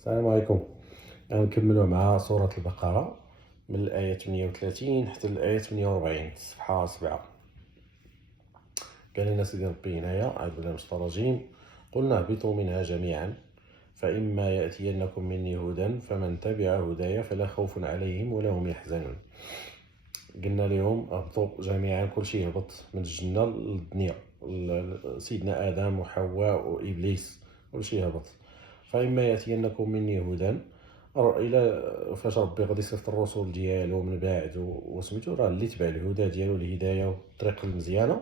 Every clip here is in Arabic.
السلام عليكم. غنكملوا مع سورة البقرة من الآية 38 حتى الآية 48 صفحة 7. قال لنا سيدي ربي هنايا: أعوذ بالله من الشيطان الرجيم. قلنا اهبطوا منها جميعا فإما يأتينكم مني هدى فمن تبع هدايا فلا خوف عليهم ولا هم يحزنون. قلنا لهم اهبطوا جميعا، كل شيء هبط من الجنة للدنيا، سيدنا آدم وحواء وإبليس كل شيء هبط. فإما يأتينكم مني هدى، الى فاش ربي غادي يصيفط الرسل ديالو من بعد وسميتو راه اللي تبع الهدى ديالو الهدايه والطريق المزيانه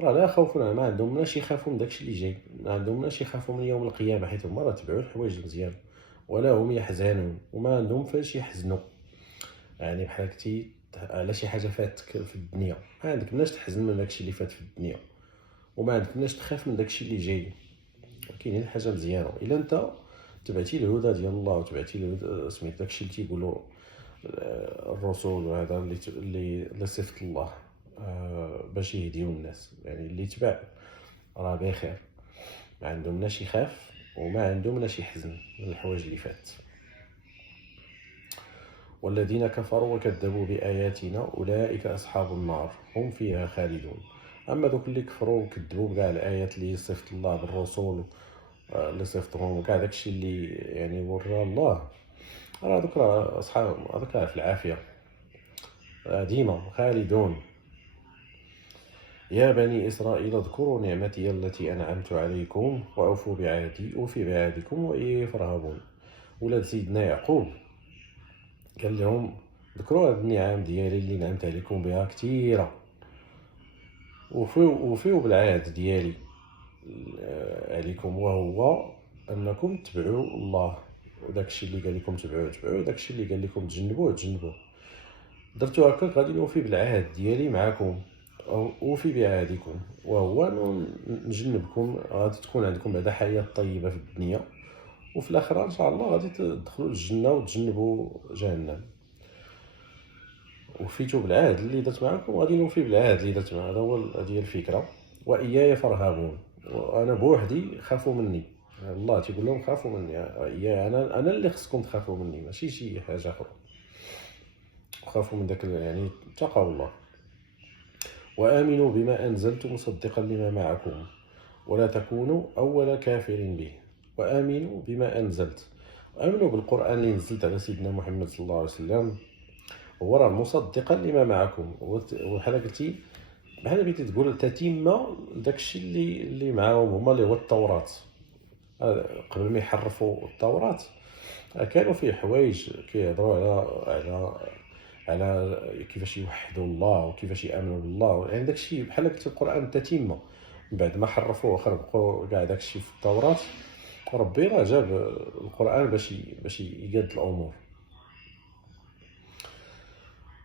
راه لا خوف عليهم، ما عندهم لا شي يخافوا من داكشي اللي جاي، ما عندهم لا شي يخافوا من يوم القيامه، حيت هما راه تبعوا الحوايج المزيان ولا هم يحزنون وما عندهم فاش يحزنوا. يعني بحال كنتي على شي حاجه فاتك في الدنيا، ما عندك مناش تحزن من داكشي اللي فات في الدنيا وما عندك مناش تخاف من داكشي اللي جاي. كاينين حاجه مزيانه الا انت تبعتي الهدى ديال الله وتبعتي سميت داكشي اللي تيقولوا الرسل وهذا اللي صفت الله باش يهديو الناس. يعني اللي تبع راه بخير، ما عندهم لا شي يخاف وما عندهم لا شي يحزن من الحوايج اللي فات. والذين كفروا وكذبوا بآياتنا أولئك أصحاب النار هم فيها خالدون. أما دوك اللي كفروا وكذبوا بكاع الآيات اللي صفت الله بالرسل اللي صيفطهم وكاع داكشي اللي يعني ورا الله، راه دوك راه اصحاب هذوك في العافيه ديما خالدون. يا بني اسرائيل اذكروا نعمتي التي انعمت عليكم واوفوا بعهدي اوفي بعهدكم واياي فارهبون. ولاد سيدنا يعقوب قال لهم ذكروا هاد النعم ديالي اللي نعمت عليكم بها كثيره، وفيو بالعهد ديالي عليكم، وهو انكم تبعوا الله وداكشي اللي قال لكم تبعوه وداكشي اللي قال لكم تجنبوه. درتو هكا غادي نوفي بالعهد ديالي معكم او اوفي بعهدكم، وهو نجنبكم، غادي تكون عندكم بعدا حياه طيبه في الدنيا، وفي الاخره ان شاء الله غادي تدخلوا الجنه وتجنبوا جهنم. وفيتو بالعهد اللي درت معكم غادي نوفي بالعهد اللي درت معكم، هذا هو هذه الفكره. واياي فارهبون، وانا بوحدي خافوا مني. الله تيقول لهم خافوا مني، اياي انا اللي خصكم تخافوا مني، ماشي شي حاجه اخرى. خافوا من داك يعني اتقوا الله. وآمنوا بما أنزلت مصدقا لما معكم ولا تكونوا أول كافر به. وآمنوا بما أنزلت، آمنوا بالقرآن اللي نزلت على سيدنا محمد صلى الله عليه وسلم، هو راه مصدقا لما معكم. وبحال قلتي بحال بغيتي تقول تتمة داكشي اللي معاهم هما، اللي هو التوراة. قبل ما يحرفوا التوراة كانوا فيه حوايج كيهضروا على كيفاش يوحدوا الله وكيفاش يامنوا بالله. يعني داكشي بحال قلت القران تتمه من بعد ما حرفوه وخربقوا كاع داكشي في التوراة. ربي راه جاب القران باش يقاد الامور.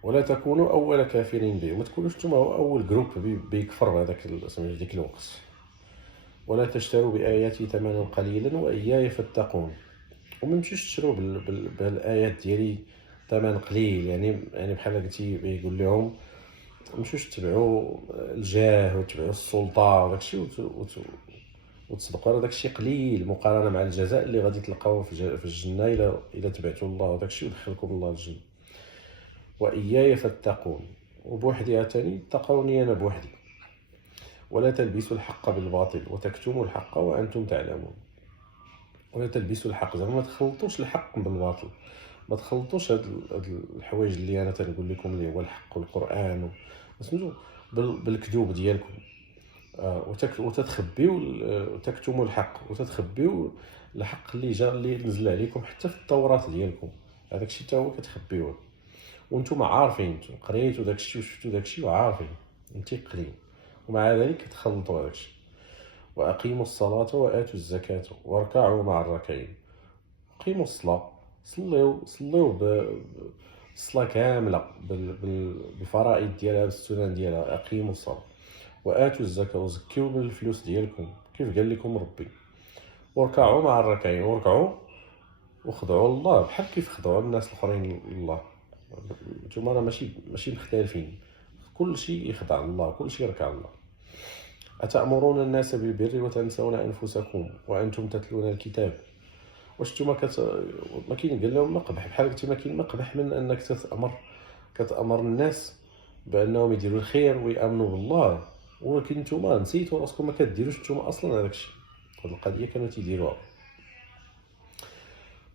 ولا تكونوا اول كافرين به، ما تكونوش نتوما اول جروب بيكفر هذاك ديك الوقت. ولا تشتروا باياتي ثمنا قليلا واياي فاتقون. وما تمشيوش تشرو بالايات ديالي ثمن قليل. يعني بحال قلتي بيقول لهم مشوش تبعوا الجاه وتبعوا السلطه وداكشي وتصدقوا على داكشي قليل مقارنه مع الجزاء اللي غادي تلقاوه في الجنه الا تبعتوا الله وداكشي ودخلكم الله الجنه. واياي فاتقون، وبوحدي عتاني تقوني انا بوحدي. ولا تلبسوا الحق بالباطل وتكتموا الحق وانتم تعلمون. ولا تلبسوا الحق، زعما ما تخلطوش الحق بالباطل، ما تخلطوش هاد الحوايج اللي انا تنقول لكم اللي هو الحق والقران سميتو بالكذوب ديالكم. وتتخبيو وتكتموا الحق وتتخبيو الحق اللي جا اللي نزل عليكم حتى في التوراة ديالكم. هذاك الشيء حتى هو كتخبيوه وانتم عارفين، انتم قريتوا داك الشيء وشفتوا داك الشيء وعارفين متيقنين، ومع ذلك كتخلطوا هذاك الشيء. واقيموا الصلاه واتوا الزكاه واركعوا مع الراكعين. قيموا الصلاه، صليو بالصلاه كامله بالفرائض ديالها بالسنن ديالها. اقيموا الصلاه واتوا الزكاه وزكيو من الفلوس ديالكم كيف قال لكم ربي. واركعوا مع الراكعين، واركعوا وخضعوا الله بحال كيف خضعوا الناس الاخرين لله. نتوما راه ماشي مختلفين، كل شيء يخضع الله، كل شيء يركع الله. أتأمرون الناس بالبر وتنسون أنفسكم وأنتم تتلون الكتاب واش نتوما ما كاين قال لهم ما قبح بحال قلتي، ما كاين ما قبح من انك كتامر الناس بانهم يديروا الخير ويامنوا بالله، ولكن نتوما نسيتوا راسكم ما كديروش نتوما اصلا هذاك الشيء. هاد القضيه كانوا تيديروها.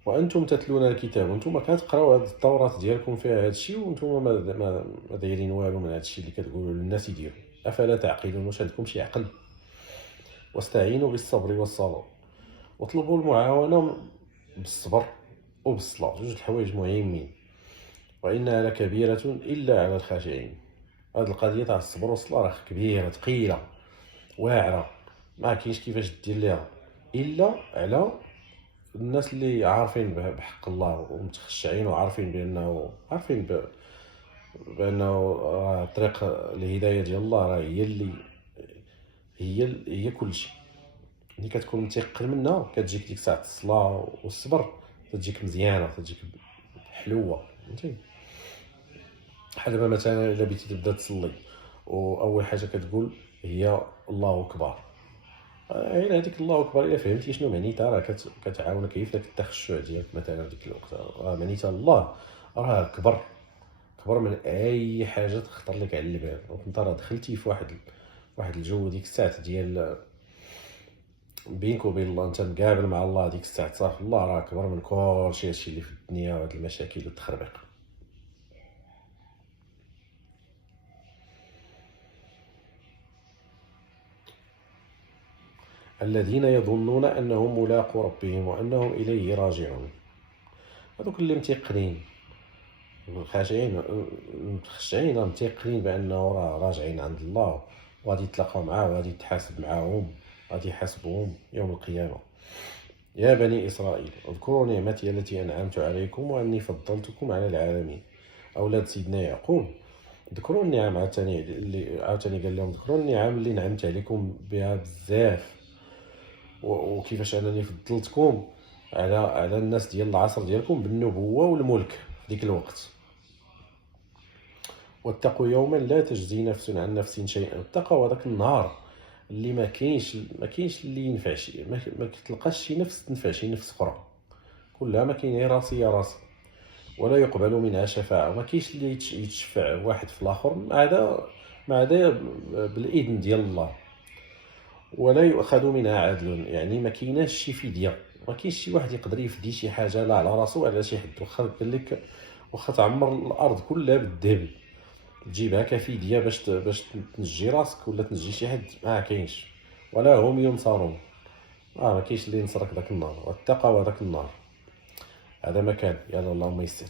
وانتم تتلون الكتاب، وانتم كتقراو هاد التوراة ديالكم فيها هاد الشيء، وانتم ما دايرين والو من هاد الشيء اللي كتقولوا للناس يديروا. افلا تعقلون؟ واش عندكم شي عقل؟ واستعينوا بالصبر والصلاه، واطلبوا المعاونه بالصبر وبالصلاه، جوج الحوايج مهمين. وانها لكبيره الا على الخاشعين. هاد القضيه تاع الصبر والصلاه راه كبيره ثقيله واعره، ما كاينش كيفاش دير ليها الا على الناس اللي عارفين بحق الله ومتخشعين وعارفين بانه طريق الهدايه ديال الله راه هي اللي هي كل شيء. ملي كتكون متيقن منها كتجيك ديك الساعه الصلاه والصبر، تجيك مزيانه، تجيك حلوه، فهمتي؟ بحال دابا مثلا الا بغيتي تبدا تصلي واول حاجه كتقول هي الله اكبر، غير هذيك الله اكبر الا فهمتي شنو معنيتها راه كتعاونك في داك التخشع ديالك. مثلا في ديك الوقت راه معنيتها الله راه كبر من اي حاجه تخطر لك على البال. وانت راه دخلتي في واحد الجو ديك الساعه ديال بينك وبين الله، انت مقابل مع الله ديك الساعه، صافي الله راه كبر من كل شيء هادشي اللي في الدنيا وهاد المشاكل والتخربيق. الذين يظنون انهم ملاقو ربهم وانهم اليه راجعون، هذوك اللي متيقنين خاشعين متخشعين متيقنين بانه راه راجعين عند الله، وغادي يتلاقاو معاه وغادي يتحاسب معاهم، غادي يحاسبهم يوم القيامه. يا بني اسرائيل اذكروا نعمتي التي انعمت عليكم واني فضلتكم على العالمين. اولاد سيدنا يعقوب ذكروا النعم، عاوتاني قال لهم ذكروا النعم اللي نعمت عليكم بها بزاف، وكيفاش انني فضلتكم على الناس ديال العصر ديالكم بالنبوه والملك في ديك الوقت. واتقوا يوما لا تجزي نفس عن نفس شيئا. اتقوا هذاك النهار اللي ما كاينش اللي ينفع شي، ما كتلقاش شي نفس تنفع شي نفس اخرى، كلها ما كاين غير راسي يا راسي، ولا يقبل منها شفاعه. ما كاينش اللي يتشفع واحد في الاخر ما عدا بالاذن ديال الله. ولا يؤخذ منها عدل، يعني ما كايناش شي فديه، ما كاينش شي واحد يقدر يفدي شي حاجه لا على راسو ولا على شي حد. واخا قال لك واخا تعمر الارض كلها بالذهب تجيبها كفديه باش تنجي راسك ولا تنجي شي حد، ما كاينش. ولا هم ينصرون، ما كاينش اللي ينصرك ذاك النهار. واتقوا هذاك النهار، هذا ما كان. يلا اللهم يسر.